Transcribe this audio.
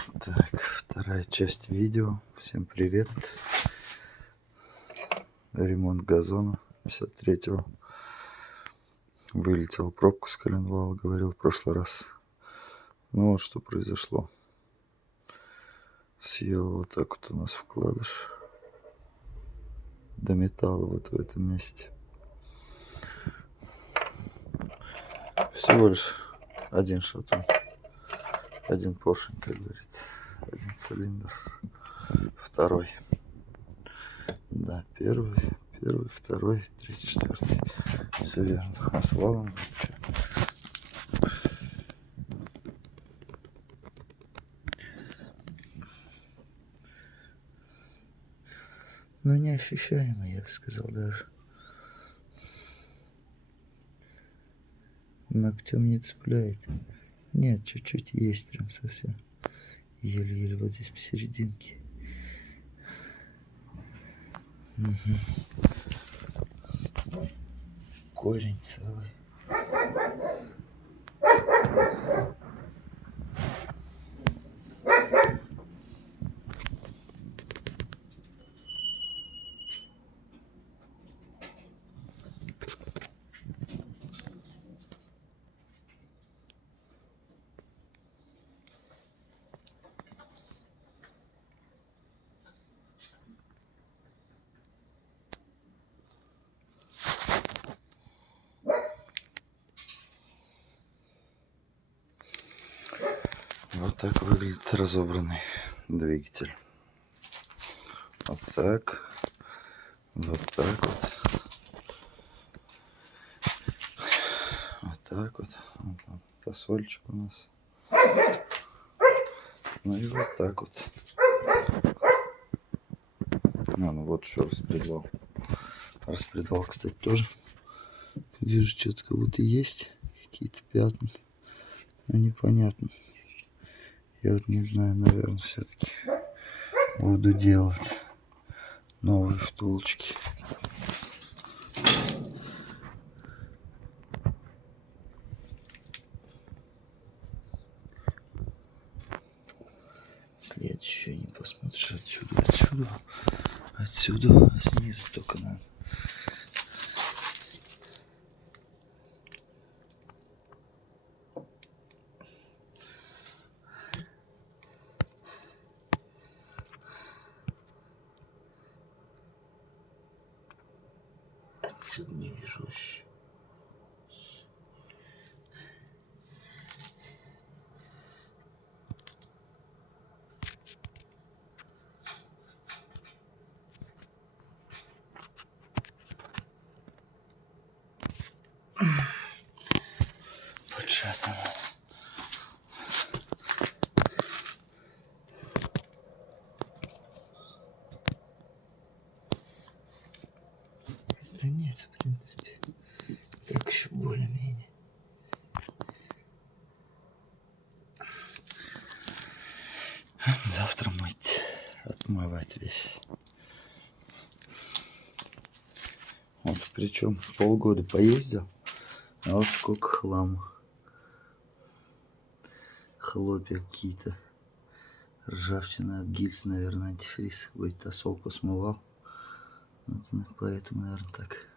Так, вторая часть видео. Всем привет. Ремонт газона 53-го. Вылетела пробка с коленвала, говорил в прошлый раз. Ну вот что произошло. Съел вот так вот у нас вкладыш до металла вот в этом месте. Всего лишь один шатун. Один поршень, как говорится. Один цилиндр. Второй. Да, первый, второй, третий, четвертый. Все верно. А с валом ну, неощущаемо, я бы сказал даже. Ногтем не цепляет. Нет, чуть-чуть есть прям совсем. Еле-еле вот здесь посерединке. Угу. Корень целый. Вот так выглядит разобранный двигатель. Вот так. Вот так вот. Вот так вот. Вот там тосольчик у нас. Ну и вот так вот. Ну вот еще распредвал. Распредвал, кстати, тоже. Вижу, что-то как будто есть. Какие-то пятна. Но непонятно. Я вот не знаю, наверное, все-таки буду делать новые втулочки. Следующее не посмотришь отсюда, а снизу только надо. Отсюда не вижу вообще. Поджато. Да нет, в принципе. Так еще более-менее. Завтра мыть, отмывать весь. Вот причем полгода поездил, а вот сколько хлама. Хлопья какие-то. Ржавчина от гильз, наверное, антифриз. Ой, тосолку смывал. Вот, поэтому, наверное, так.